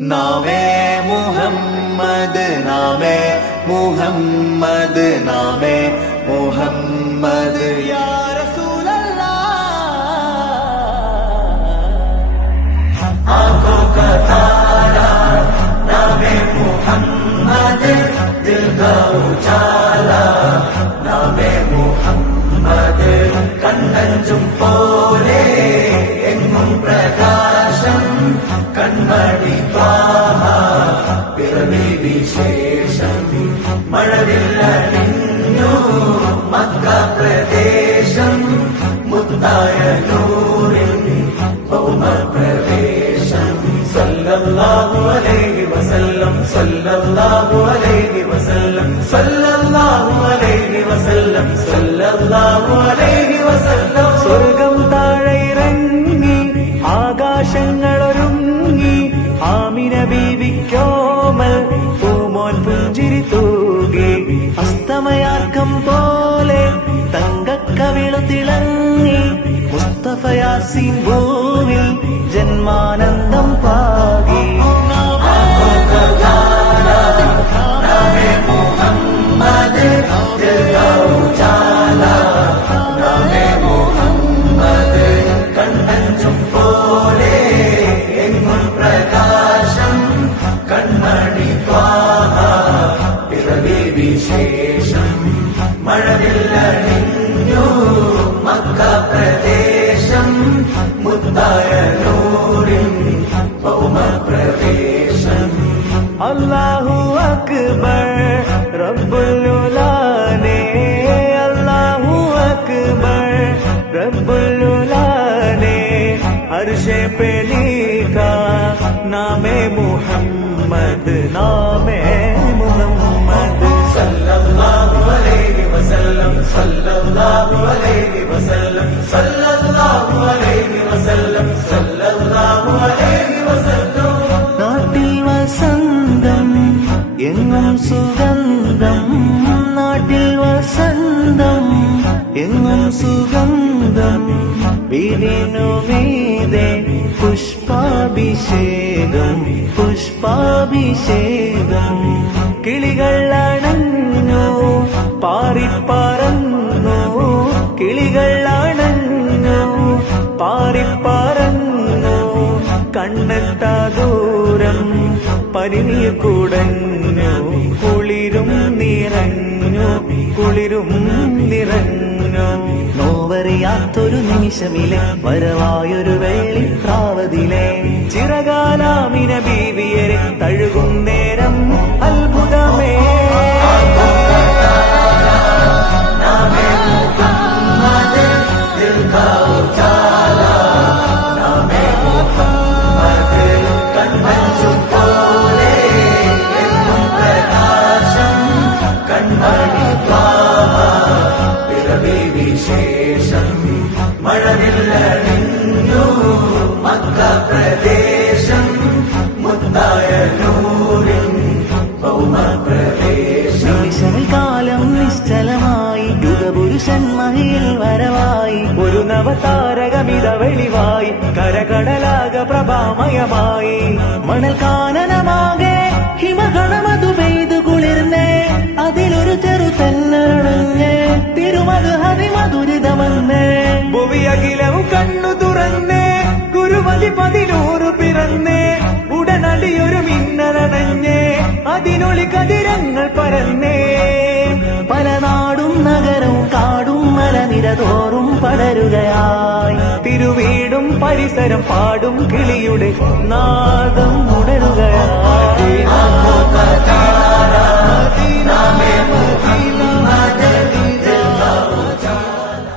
نام محمد نام محمد نام محمد، یا رسول اللہ۔ آنکھوں کا تارا نام محمد، دل کا اجالا۔ نام محمد کنن چمپور പ്രദേശം മുത്തായ നൂറിൽ ഭൗമപ്രവേശം സല്ലല്ലാഹു അലൈഹി വസല്ലം സല്ലല്ലാഹു അലൈഹി വസല്ലം സല്ലല്ലാഹു അലൈഹി വസല്ലം സല്ലല്ലാഹു അലൈഹി തൂകി അസ്തമയാക്കം പോലെ തങ്കക്കവിളു തിളങ്ങി മുസ്തഫയാസിൻ ഭൂവിൽ ജന്മാനന്ദം പാകി. കണ്ണഞ്ചും دیشموردیشم اللہ رب اللہ نے اللہ رب اللہ نے ہر سے پہلی کا نام محمد نامے صلى الله عليه وسلم صلى الله عليه وسلم صلى الله عليه وسلم நாட்டில் வசந்தம் எங்கும் சுகந்தம் நாட்டில் வசந்தம் எங்கும் சுகந்தம் வீடினு மீது പാറിപ്പറന്നു കിളികൾ അണഞ്ഞു. പാറിപ്പറന്നു കണ്ണെത്താ ദൂരം പരിനീർ കുടഞ്ഞു. കുളിരും നിറഞ്ഞു കുളിരും നിറഞ്ഞു. നോവറിയാത്തൊരു നിമിഷമിലെ വരവായൊരു വെള്ളിപ്രാവതിലെ ചിറകാലാമിന ബീവിയരെ തഴുകും വിശേഷം മഴവില്ലണിഞ്ഞു മക്ക പ്രദേശം മുത്തായ നൂറിൻ ഭൗമപ്രവേശം കാലം മഹിയിൽ വരവായി ഒരു നവതാരകമിത വെളിവായി. കരകടലാക പ്രഭാമയമായി. മണൽ കാനനമാകെ ഹിമഗണമതു പെയ്തു കുളിർന്നേ. അതിലൊരു ചെറു തെന്നരണഞ്ഞ് തിരുമത് ഭൂവി ഭുവിയകിലവും കണ്ണു തുറന്നേ. ഗുരുമതി പതിനൂറ് പിറന്നേ. ഉടനടിയൊരു ഒരു അതിനൊളി കതിരങ്ങൾ പരന്നേ. മലനിരതോറും പടരുകയായി തിരുവീടും പരിസരം പാടും കിളിയുടെ നാദം ഉടരുകയായി